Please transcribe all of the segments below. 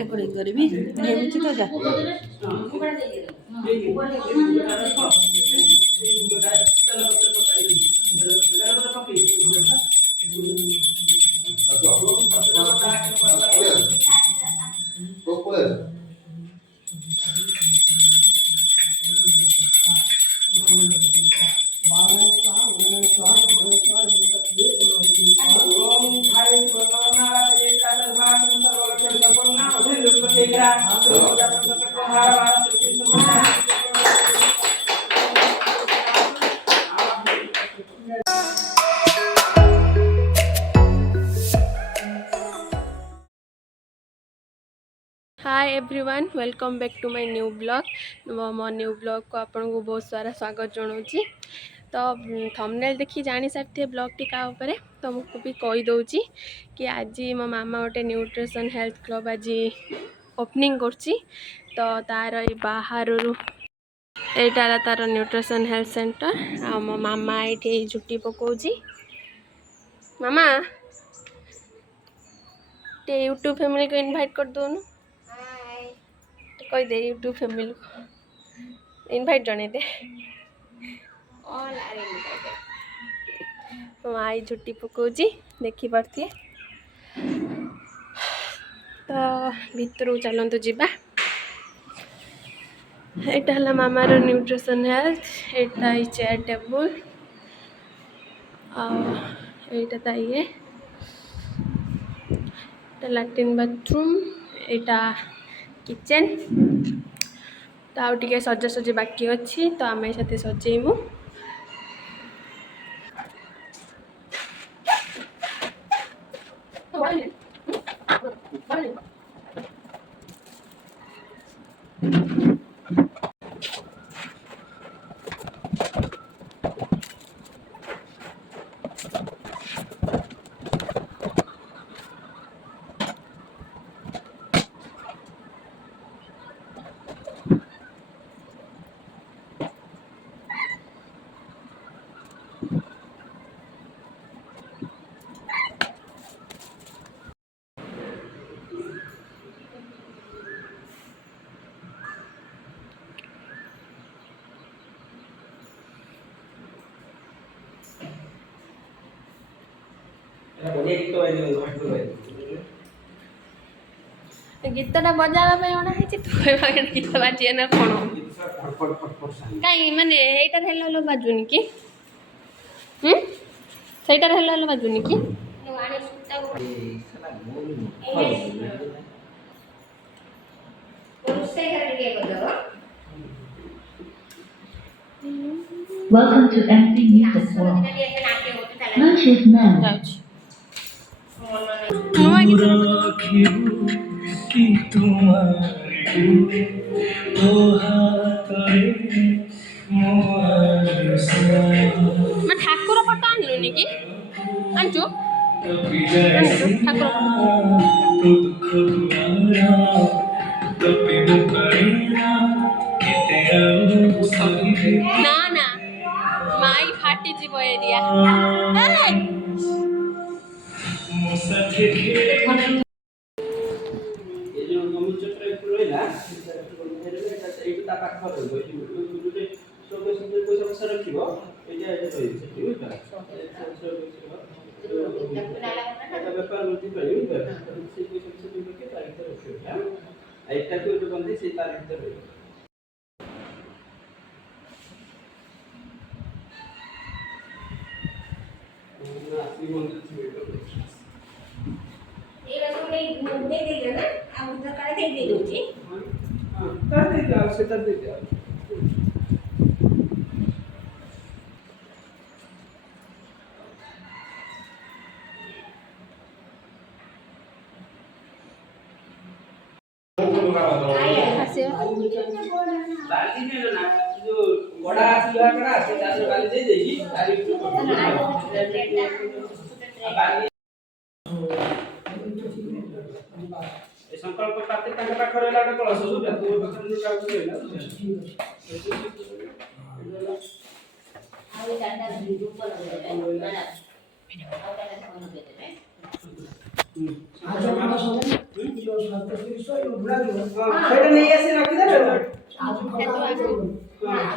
Recording କରିବି ହେଉଚି ତ ଯା hi everyone welcome back to my new blog मो न्यू ब्लॉग को आपन को बहुत सारा स्वागत जनाऊँगी। तो थंबनेल देखी जानी सारी ब्लॉग टी का ऊपर तो मुझको भी कही दूची कि आज मो मामा गोटे न्यूट्रिशन हेल्थ क्लब आज ओपनिंग करची तो तार बाहर यहाँ तार न्यूट्रिशन हेल्थ सेंटर आ मो मामा ये झुटी पकाउची। मामा टे यूट्यूब फैमिली को इनवाइट कर दोनू कही दे यूट्यूब फैमिली को इनवाइट जन दे तो आई झुटी पकाउची देखी पारे तो भीतर चलतु जीवा। एटा है मामार न्यूट्रिशन हेल्थ एटा चेयर टेबल आटा ये लैट्रिन बाथरूम एटा किचन तो आउ टे सजासजी बाकी अच्छी तो आम साथ सजेबू। गीतटा बजावा अणा है गीत बाजे ना कौन कहीं माने एटार हेलो बाजुनी कि सहीटार हेलो बाजुनी कि Welcome to MC Music World. Bluetooth mode. मैं ठाकुर फटो आनलुनि कि आनचु ठाकुर ना ना माई फाटी जीव एरिया संकल्प पाते पाखर कलश आज माला सोने जो शास्त्र से यो बुला दो सेटा नहीं ऐसे रख दे आज फटा आज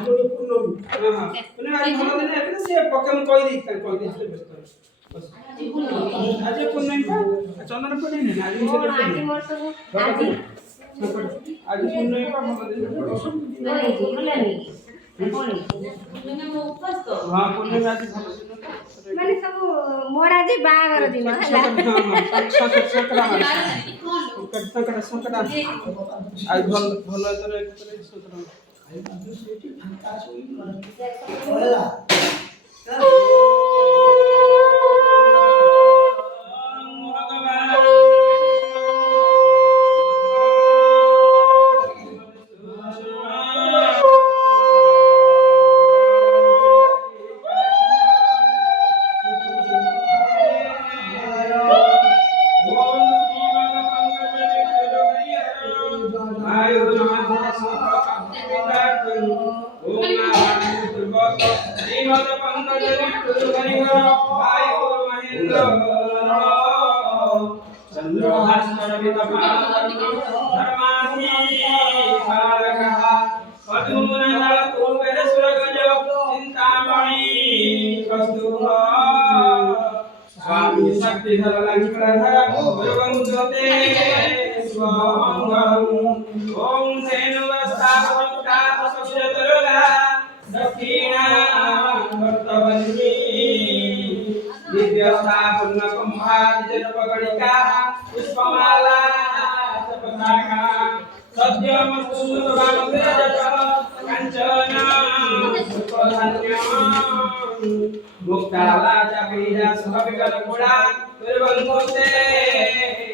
जो पुनो हां पुनो आज भला दिन है से पक्का में कोई दे से व्यस्त बस आज पुनो नहीं पा चंदन को नहीं आज से आज मोर सब आज पुनो नहीं पा भला दिन नहीं बोला नहीं कौन पुनो में उपवास तो हां पुनो में आज भला दिन माने सब मोर आज बागर दिन हला संकरा आज भल तर एक तर सूत्र आई बात सोची फांका सोई होला स्वामी शक्ति धर लक्ष्मण भगवं ज्योते स्वांगं ओम सेनुवस्तावता सस्यतरुगा दक्षिणा वर्तवन्ति दिव्यस्था पुण्यकुम्भादिजनपगणिका पुष्पमाला पताका सद्यमस्तु सुतवामग्रजतः काञ्चन सुप्रधान्यम् मुक्ताला चाकरीजा सुखविकल गुणा निर्बंधोते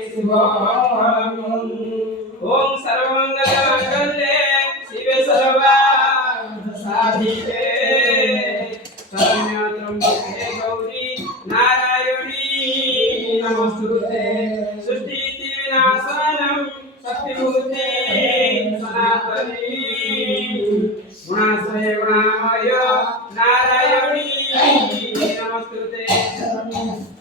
शिवम् ओम सर्वमंगल मंगल्ये शिवे सर्वार्थ साधिके शरण्य त्र्यंबके गौरी नारायणी नमोस्तुते सृष्टि विनाशनम शक्तिभूते सनातनी गुणाश्रय गुणामय नारायणी नमस्ते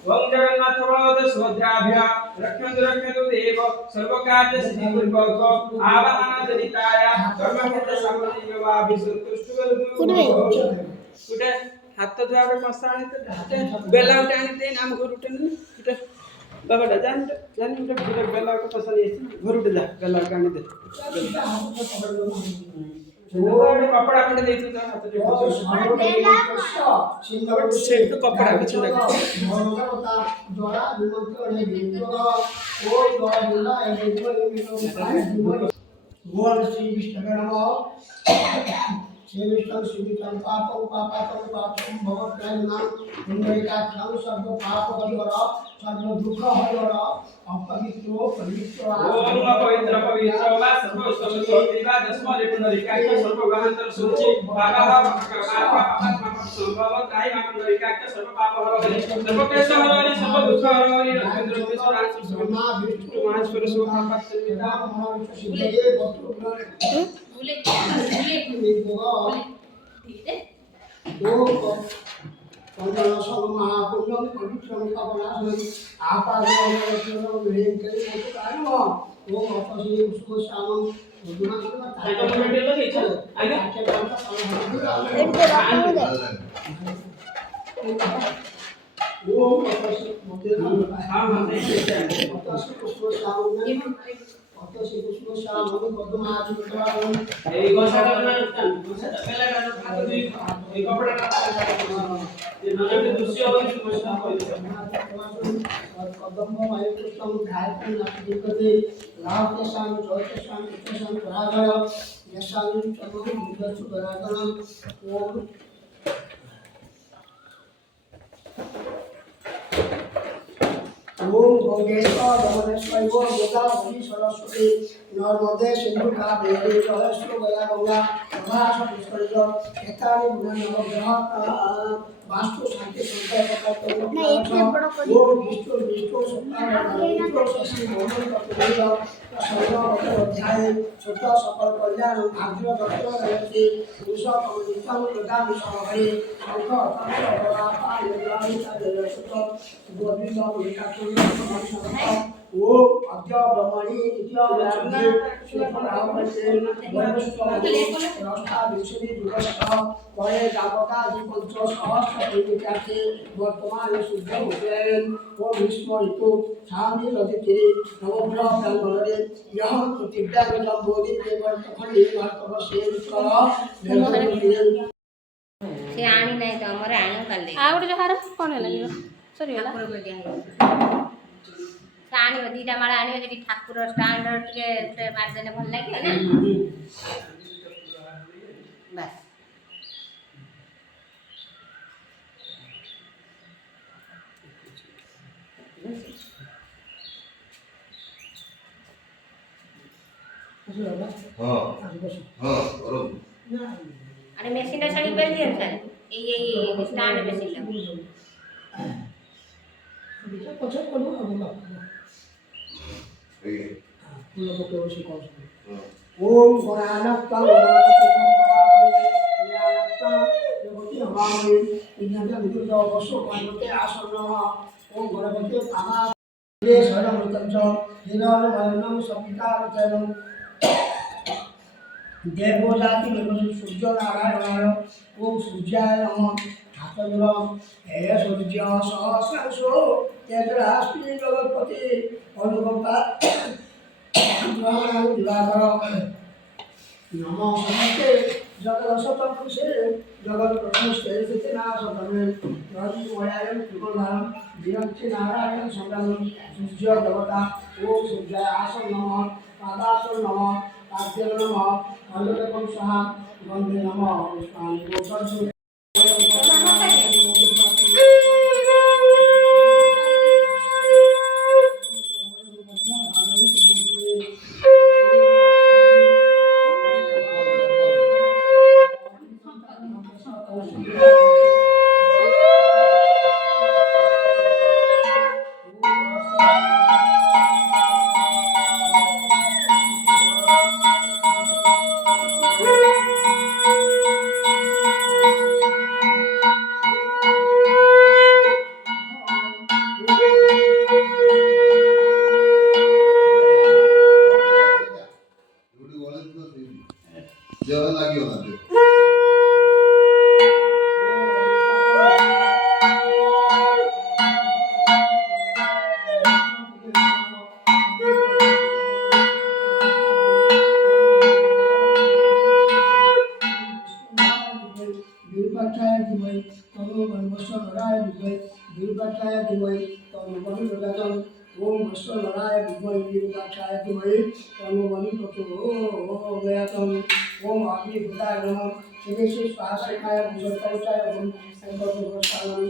ओम जगन्नाथ बलवद सुभद्राभ्य रक्षन्तु देव सर्वकार्य सिद्धि पूर्वक आवाहन जनिताय धर्मक्षेत्र संपत्ति विवाभिसंतुष्ट कुटे हाथ तो जावे मसाणी तो बेला उठानी दे नाम घर उठने कुटे बाबा जान कुटे बेला को पसंद है घर उठ जा बेला उठानी दे कपड़ा खंड देती तो हाथ से कपड़ा बिछ लगा द्वारा निमंत्रण है देवता कोई द्वारा मिला है गोल श्री विष्णु नमः श्री विष्णु श्री पापं पापं पापं भवत्यानां इंद्रियाख्यं सर्व पाप हरिहर सर्व दुख हरिहर अपवित्रो पवित्र ओम पवित्र पवित्र वा सर्व समस्तोतिवा दस्मरे पुनरिकाख्य सर्व गहंतर सूचि बाबा आत्मा संभव काई पुनरिकाख्य सर्व पाप हरवरि सर्व क्लेश हरवरि सर्व दुख हरवरि रक्षेन्द्र विश्वराज ब्रह्मा विष्णु महेश्वर सुखापात पिता महाविष्णु सिद्धे वस्तु बोले पंचम सब महापुण्यम पवित्रम पावनासनं आपादनं विहें करे मोटो कार्य ओम अपसि उसको शामं गुणात्मक ओम अपसि मोटे हां अपसि उसको शामं অত শ্রীকৃষ্ণ শ্যামল পদ্মাজ বিদ্যাবন এই গোসাটা না গোসাটা বেলাটা ভাত দুই এই কপড়াটা এই নজরে দৃশ্য হবে সমস্যা কইছে কদম্ব মায় কৃষ্ণ ধায়তি নাতি দিকতে লাভতে শান জয়তে শান ইচ্ছান রাগয় যশান চন্দ্র বিদ্যু রাগণ ওম ओम भोगेश्वर भुवनेश्वर गोदावरी सरस्वती नर्मदे सिंधु कावेरी जलेश्वर गया गंगा प्रभा पुष्करित एतानि गुणानि नवग्रह वास्तु शांति संकल्प वो विष्णु विष्णु सप्ताह विष्णु शशि मोहन कपिल सर्वगत अध्याय छोट सकल कल्याण आद्र दत्त रहति पुरुष कमनितम प्रदान सहरि शंख तंत्र बरापा योगानि तदेशत गोविंद विकास वो अद्य ब्रह्मणि इत्य वचने श्रीफलावते रष्टा विषयी दुर्गतः परे जागता पंच सहस्र विद्यार्थी वर्तमान शुद्ध होतेन वो विष्णु ऋतु शांति रतिथिरि नवग्रह प्रांगणरे यह प्रतिज्ञान बोधि केवल खंडी भारतवर्षे विश्व से आनी नहीं तो हमर आनो काले आ गोटे जहार कौन है लगे सॉरी वाला आनी दीटा माला आनी जे ठाकुर स्टैंडर्ड के मार देने भल लागे ना बस हाँ हाँ करो अरे मशीन छड़ी बेल दियो सर ये स्टैंड मशीन पछे करू ना ठीक है फूल को से कौन हाँ ओम गणानात्ता गणपति हवामि विज्ञान विद्युत वस्तु पार्वते आसन्न ओम गणपति तामा ये सर्वमृतं च हिरण्यमयनं संहितारचनं देवो जाति निर्मल सूर्य नारायणाय ओम सूर्याय नमः हातजोड़ हे सूर्य सहस्रांशो तेजरास्मि जगत्पति अनुगता ग्रहणाय दिवाकर नमो नमस्ते जगत सतपुरुषे जगत प्रभुष्टे स्थितिनाशतमे रजोमयायं त्रिगुणां विरक्ति नारायण संग्रामं सूर्य देवता ओम सूर्याय आसन नमः पादासन नमः पाद्य नमः अल्लकं सहा वन्दे नमः पुष्पाणि गोसर्जु जेवण लागी होणार ते वीरभद्राय धीमहि तन्नो वैश्वराय विद्महे वीरभद्राय धीमहि तन्नो वरुणराजं ओम वैश्वराय विद्महे वीरभद्राय धीमहि तन्नो वरुणराजं ओम अग्निभूताय नमः श्री स्वाहाय भूषणकवचाय ओम संकल्पस्थानं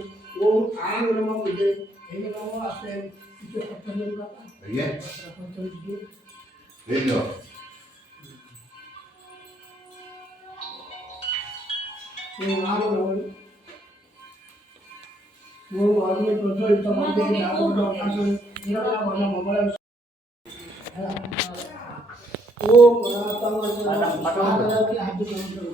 ओम आंग नमः बुद्धे हे नमः अस्ते इति पठनं करता भैया ले लो ओम आंग नमः ओम आग्ने प्रज्वलित मध्य जागृत आकाशं निरमला वर्ण मंगलम ओम गणानात्तां स्वाहाय हाथ नमस्कार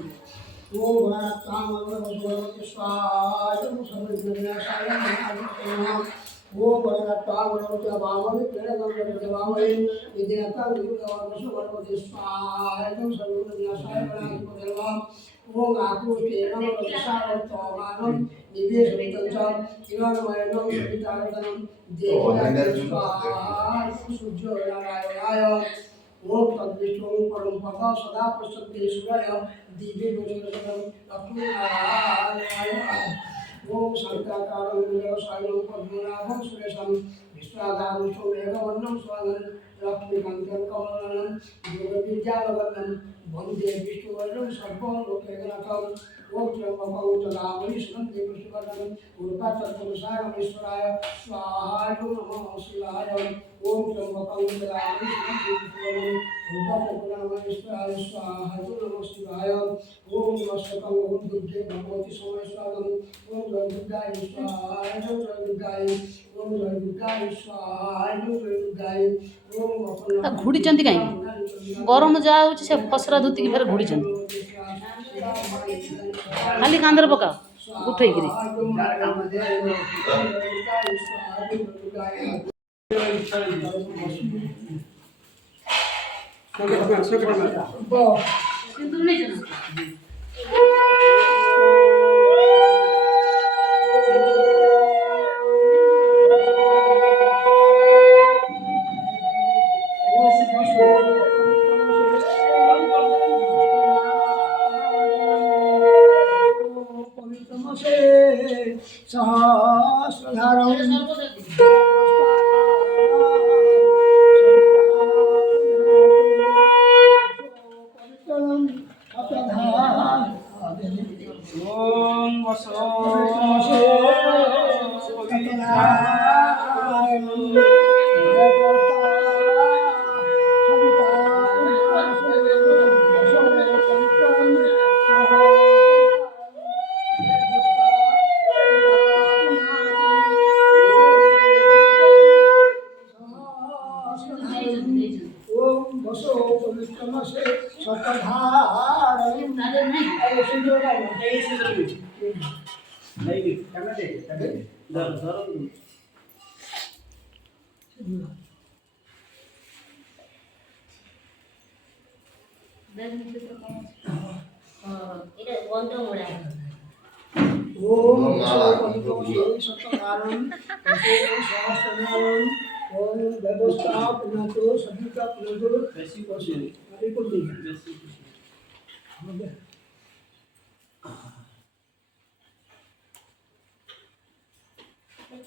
ओम गणानात्तां भगवते स्वाहाय सर्वविघ्नविनाशाय नमः ओम गणानात्तां भगवते वामने प्रेरणं वामने विद्यानात्तां भगवते स्वाहाय सर्वविघ्नविनाशाय नमः ओम आकुष्टे नमः विशालत्वमानं निवेशमितं च इवानमयनं विचारदनं देवाय सूर्योनारायणाय ओम तद्विष्णु परम पद सदा पश्यते सूर्य दिव्य गोचरं लक्ष्मीनारायणाय ओम शांताकारं विजयशायं पद्मनाभं सुरेशं विश्वाधारं मेघवर्णं स्वानं लक्ष्मीकान्तं कमलं योगविद्यावदनं वन्दे विष्णुवर्णं सर्वलोकैकनाथं ॐ त्र्यम्बकं यजामहे सुगन्धिं पुष्टिवर्धनम् उर्वाचत्वरसायणेश्वराय स्वाहा नमः शिवाय ॐ त्र्यम्बकं यजामहे सुगन्धिं पुष्टिवर्धनम् उर्वाचत्वरसायणेश्वराय स्वाहा नमः शिवाय ॐ नमस्तं ॐ दुर्गे भगवती सोमेश्वरम् ॐ जय दुर्गाय स्वाहा जय दुर्गाय ॐ जय दुर्गाय स्वाहा जय दुर्गाय ତା ଘୁଡ଼ିଛନ୍ତି କାହିଁକି ଗରମ ଯାହା ହେଉଛି ସେ ଖସରା ଧୋତିକି ଫେରେ ଘୁଡ଼ିଛନ୍ତି ଖାଲି କାନ୍ଧରେ ପକାଅ ଉଠେଇକିରି এটা বন্ধ মোড়া ओम सतकारम सहस्रनाम ओम व्यवस्था पुनतो सभिता पुनतो बेसी क्वेश्चन अभी को दी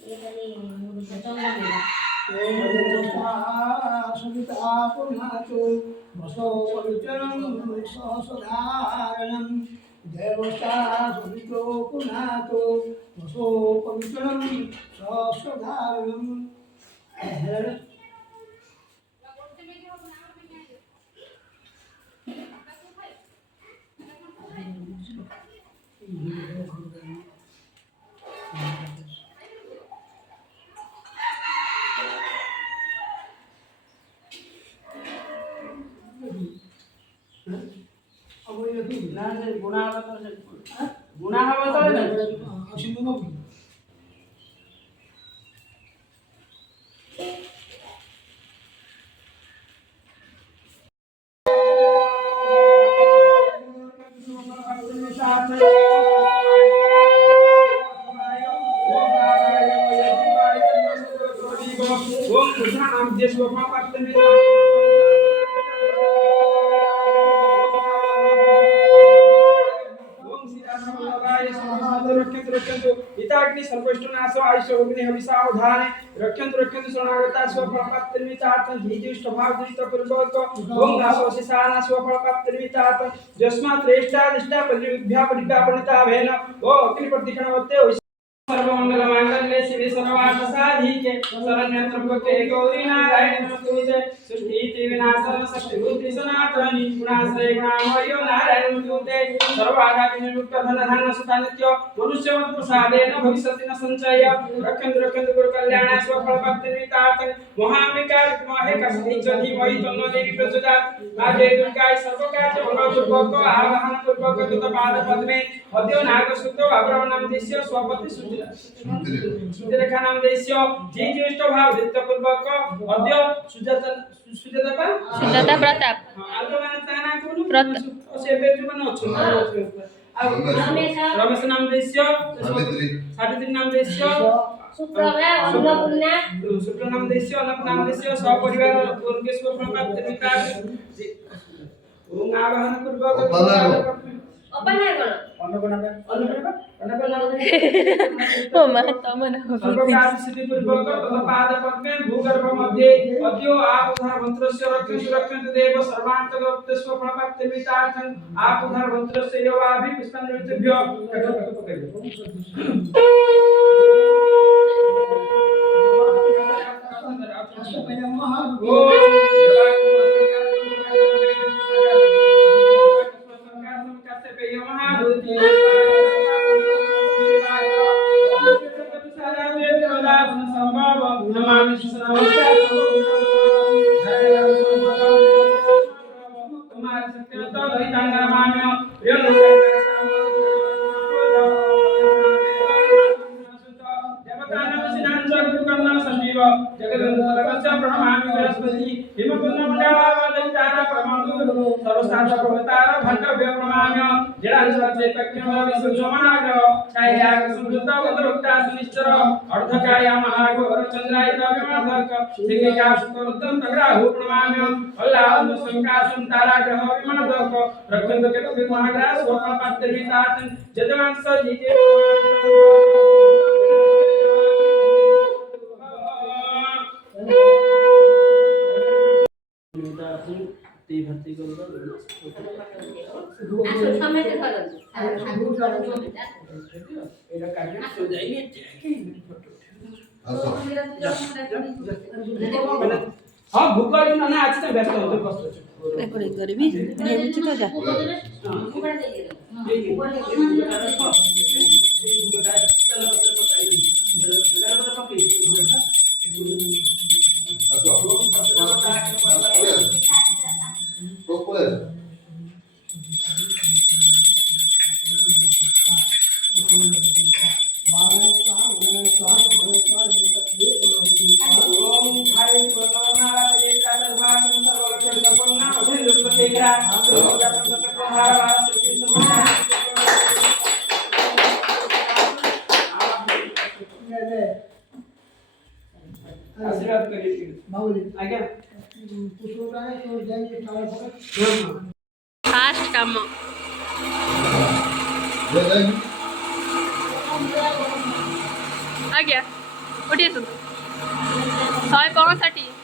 ये खाली मुरुजा चंगा मोड़ा ओम व्यवस्था सभिता पुनतो बसो परिचरम सहस्रधारणम देवता सवितो पुनातो वसो पवित्रं सहस्रधारणं गुणा हवा तो हिताग्नि सर्वष्टनाशो आयुष्य अग्नि हविषावधाने रक्षन्तु शरणागता स्वफलप्राप्तिर्मितार्थं धीज्युष्टभावदुरित पूर्वक ओम नाशो शिशाना स्वफलप्राप्तिर्मितार्थं यस्मात् श्रेष्ठादिष्टा परिविभ्या परिव्यापनिता भेन ओ अग्निप्रतिक्षणवत्ते सर्वमंगलमांगल्ये शिवे सर्वार्थसाधिके शरण्ये त्र्यंबके गौरी नारायणे नमोस्तुते सृष्टिस्थिति विनाशनं शक्तिभूति सनातनी गुणाश्रय गुणामयो नारायणे नमोस्तुते सर्वाघातनिर्मुक्त धनधान्य सुतानित्य मनुष्यवत् प्रसादेन भविष्यति न संचय रक्षन्तु गुरु कल्याणाय स्वफलप्राप्तिर्मितार्थ महाम्बिका विद्महे कस्मै धीमहि तन्नो देवी प्रचोदयात् माते दुर्गाय सर्वकार्य मंगलपूर्वक आवाहन पूर्वक तत्पाद पद्मे अद्य नागशुद्धो अब्रह्मणं दिश्य स्वपति सुरेखा नाम देश्य जी ज्येष्ठ भाव दित्य पूर्वक अद्य सुजाता प्रताप आलो माने ताना कोन प्रताप से बेटु माने अछु रमेश नाम देश्य सावित्री नाम देश्य शुक्रवार अन्नपूर्णा शुक्र नाम देश्य अनप नाम देश्य सपरिवार दुर्गेश्वर प्राप्त विकास ओम आवाहन पूर्वक अपना कोन अन्नपूर्णा ओ मा तम नाम सर्वकार्य सिद्धि पूर्वक तथा पाद पद्मे भूगर्भ मध्ये अद्यो आप उद्धार मंत्रस्य रक्षन्तु देव सर्वान्तगतस्व फलप्राप्ति मितार्थं आप उद्धार मंत्रस्य योवाभि पुष्पाञ्जलिभ्यो हाँ भूख ना आज तो व्यस्त होते कष्ट रेकर्डिंग करबी हेमिति तो जा आशीर्वाद करिए बाबूजी आज्ञा कुछ होता है तो जाएंगे चावल फास्ट काम आज्ञा उठिए सुन 165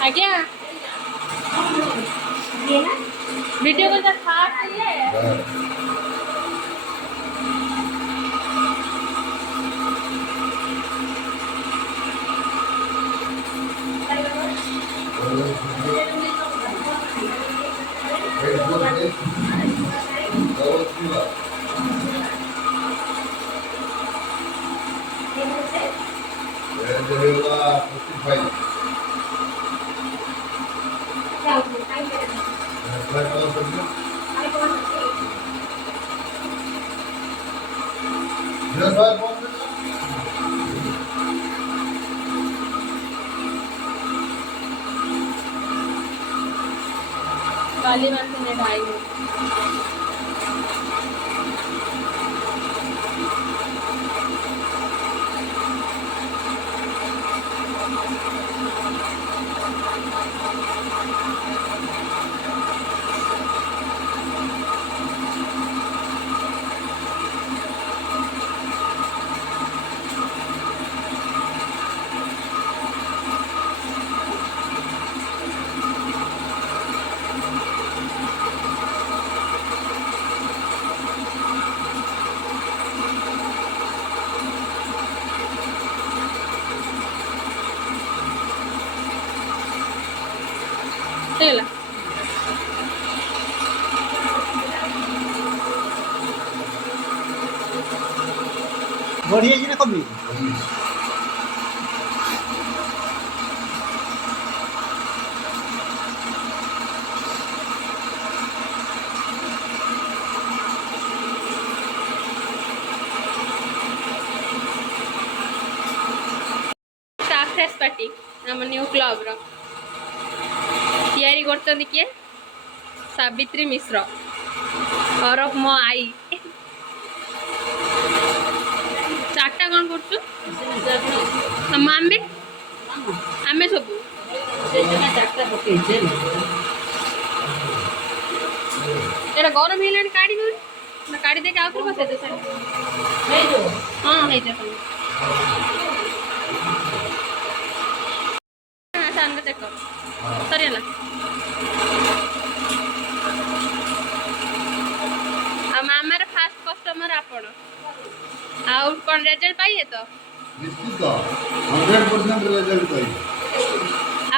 आज्ञा वीडियो को फास्ट है काली बात से ढाई ହେଲା बढ़िया जी ना कभी सक्सेस पार्टी हम न्यू क्लब रो तैयारी करते किए सावित्री मिश्र और मो आई चार्टा कौन कर मामी आमे सब ଚାରିଟା ପକେଇଛେ एटा गरम हेलानी काढी दो ना काढी दे के आउथर बसे दे साइड हां हे जा हां सामने देखो सरियला आ मामार फास्ट कस्टमर आपण आउ कोन रिजल्ट पाइए तो निश्चित 100% रिजल्ट पाइए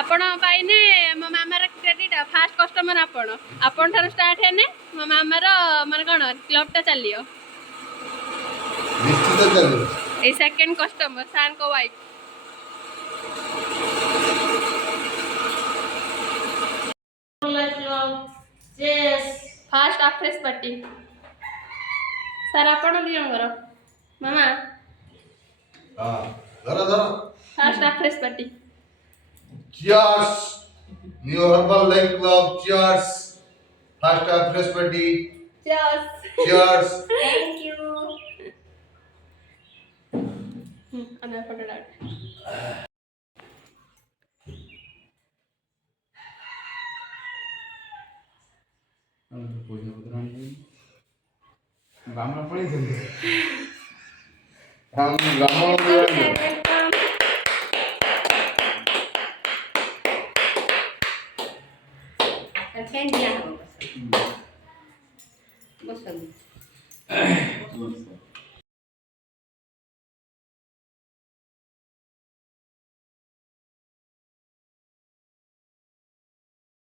आपण पाइने मो मामार क्रेडिट फास्ट कस्टमर आपण ठार स्टार्ट हेने मो मामार मन कोन क्लब टा चलियो निश्चित चलिए ए सेकंड कस्टमर सान को वाइफ फास्ट आफ्रेस पार्टी सर आपण दियो घर मामा हां धरा धरा फास्ट आफ्रेस party Cheers! New Herbal Life Club. Cheers! First up, fresh party. चस Cheers! थैंक यू अना फोटो डाल ब्राह्मण पड़े हम ब्राह्मण देवांगे फैन दिया हो बस बस